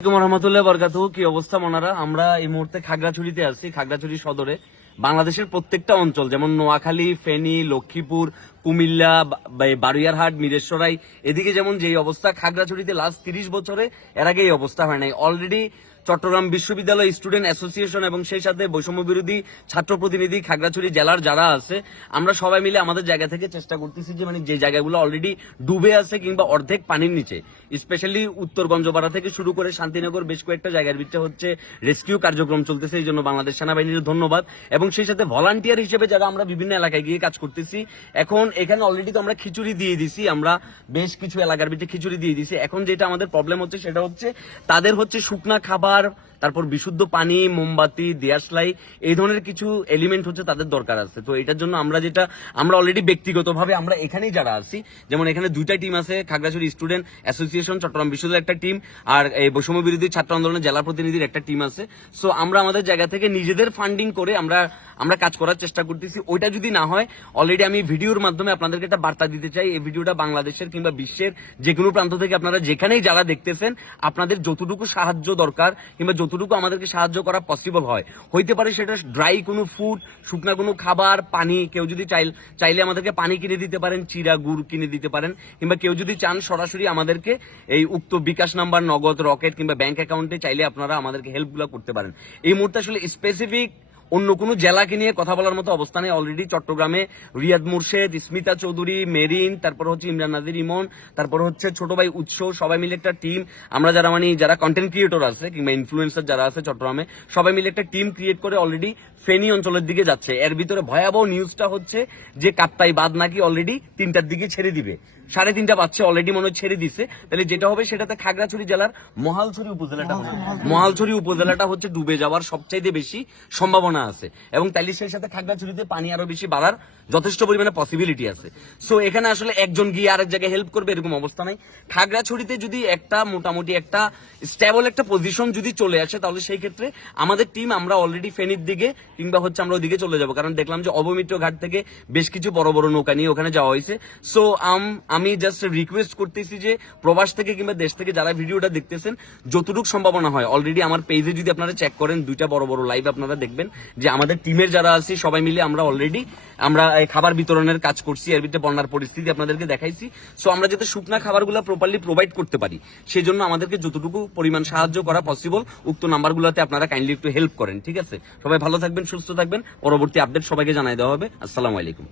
রহমতুল্লাহ বরকাতুহু। কি অবস্থা মনারা? আমরা এই মুহূর্তে খাগড়াছড়িতে আছি, খাগড়াছড়ি সদরে। বাংলাদেশের প্রত্যেকটা অঞ্চল যেমন নোয়াখালী, ফেনী, লক্ষ্মীপুর, কুমিল্লা, বারুইয়ারহাট, মিরেশ্বরাই, এদিকে যেমন যেই অবস্থা, খাগড়াছড়িতে লাস্ট 30 বছরে এর আগে এই অবস্থা হয় নাই। অলরেডি চট্টগ্রাম বিশ্ববিদ্যালয় স্টুডেন্ট অ্যাসোসিয়েশন এবং সেই সাথে বৈষম্য বিরোধী ছাত্র প্রতিনিধি খাগড়াছড়ি জেলার যারা আছে, আমরা সবাই মিলে আমাদের জায়গা থেকে চেষ্টা করতেছি যে যে জায়গাগুলো অলরেডি ডুবে আছে কিংবা অর্ধেক পানির নিচে, স্পেশালি উত্তর গঞ্জপাড়া থেকে শুরু করে শান্তিনগর বেশ কয়েকটা জায়গার ভিতরে হচ্ছে রেস্কিউ কার্যক্রম চলতেছে। এই জন্য বাংলাদেশ সেনাবাহিনীর ধন্যবাদ এবং সেই সাথে ভলান্টিয়ার হিসেবে যারা আমরা বিভিন্ন এলাকায় গিয়ে কাজ করতেছি। এখন এখানে অলরেডি তো আমরা খিচুড়ি দিয়ে দিছি, আমরা বেশ কিছু এলাকার ভিতরে খিচুড়ি দিয়ে দিছি। এখন যেটা আমাদের প্রবলেম হচ্ছে সেটা হচ্ছে তাদের হচ্ছে শুকনা খাবার, তারপর বিশুদ্ধ পানি, মোমবাতি, দিয়াশলাই, এই ধরনের কিছু এলিমেন্ট হচ্ছে তাদের দরকার আছে। তো এটার জন্য আমরা অলরেডি ব্যক্তিগতভাবে আমরা এখানেই যারা আছি, যেমন এখানে দুইটা টিম আছে, খাগড়াছড়ি স্টুডেন্ট অ্যাসোসিয়েশন, চট্টগ্রাম বিশ্ববিদ্যালয়ের একটা টিম, আর এই বৈষম্য বিরোধী ছাত্র আন্দোলনের জেলা প্রতিনিধির একটা টিম আছে। সো আমরা আমাদের জায়গা থেকে নিজেদের ফান্ডিং করে আমরা কাজ করার চেষ্টা করতেছি। ওইটা যদি না হয়, অলরেডি আমি ভিডিওর মাধ্যমে আপনাদেরকে একটা বার্তা দিতে চাই। এই ভিডিওটা বাংলাদেশের কিংবা বিশ্বের যে কোনো প্রান্ত থেকে আপনারা যেখানেই যারা দেখতেছেন, আপনাদের যতটুকু সাহায্য দরকার কিংবা যতটুকু আমাদেরকে সাহায্য করা পসিবল হইতে পারে, সেটা ড্রাই কোনো ফুড, শুকনা কোনো খাবার, পানি, কেউ যদি চাইলে আমাদেরকে পানি কিনে দিতে পারেন, চিরা গুড় কিনে দিতে পারেন, কিংবা কেউ যদি চান সরাসরি আমাদেরকে এই উক্ত বিকাশ নাম্বার, নগদ, রকেট কিংবা ব্যাংক অ্যাকাউন্টে চাইলে আপনারা আমাদেরকে হেল্পগুলো করতে পারেন। এই মুহূর্তে আসলে স্পেসিফিক অন্য কোনো জেলাকে নিয়ে কথা বলার মতো অবস্থানে অলরেডি চট্টগ্রামে রিয়াদ মুর্শেদ, স্মিতা চৌধুরী, মেরিন, তারপর হচ্ছে ইমরান নাজির ইমন, তারপর হচ্ছে ছোট ভাই উৎস, সবাই মিলে একটা টিম, আমরা যারা কন্টেন্ট ক্রিয়েটর আছে কিংবা ইনফ্লুয়েন্সার যারা আছে চট্টগ্রামে, সবাই মিলে একটা টিম ক্রিয়েট করে অলরেডি ফেনী অঞ্চলের দিকে যাচ্ছে। এর ভিতরে ভয়াবহ নিউজটা হচ্ছে যে কাপ্তাই বাঁধ নাকি অলরেডি 3টার দিকে ছেড়ে দিবে, 3:30 বাজছে, অলরেডি মনে হয় ছেড়ে দিছে। তাহলে যেটা হবে সেটাতে খাগড়াছড়ি জেলার মহালছড়ি উপজেলাটা হচ্ছে ডুবে যাওয়ার সবচাইতে বেশি সম্ভাবনা আছে এবং তাইলে সেই সাথে খাগড়াছড়িতে পানি আরো বেশি বাড়ার যথেষ্ট পরিমাণে পসিবিলিটি আছে। সো এখানে আসলে একজন গিয়ে আরেক জায়গায় হেল্প করবে এরকম অবস্থা নাই। খাগড়াছড়িতে যদি একটা মোটামুটি একটা স্টেবল একটা পজিশন যদি চলে আসে, তাহলে সেই ক্ষেত্রে আমাদের টিম আমরা অলরেডি ফেনীর দিকে কিংবা হচ্ছে আমরা ওইদিকে চলে যাবো, কারণ দেখলাম যে অবমিত্র ঘাট থেকে বেশ কিছু বড় বড় নৌকা নিয়ে ওখানে যাওয়া হয়েছে। সো আমি জাস্ট রিকোয়েস্ট করতেছি যে প্রবাস থেকে কিংবা দেশ থেকে যারা ভিডিওটা দেখতেছেন, যতটুকু সম্ভাবনা হয়, অলরেডি আমার পেজে যদি আপনারা চেক করেন, 2টা বড় বড় লাইভ আপনারা দেখবেন যে আমাদের টিমের যারা আছে সবাই মিলে আমরা অলরেডি খাবার বিতরণের কাজ করছি। এর ভিতরে বন্যার পরিস্থিতি আপনাদেরকে দেখাইছি। সো আমরা যাতে শুকনা খাবারগুলো প্রপারলি প্রোভাইড করতে পারি, সেই জন্য আমাদেরকে যতটুকু পরিমাণ সাহায্য করা পসিবল উক্ত নাম্বারগুলোতে আপনারা কাইন্ডলি একটু হেল্প করেন। ঠিক আছে, সবাই ভালো থাকবেন, সুস্থ থাকবেন। পরবর্তী আপডেট সবাইকে জানাই দেওয়া হবে। আসসালামু আলাইকুম।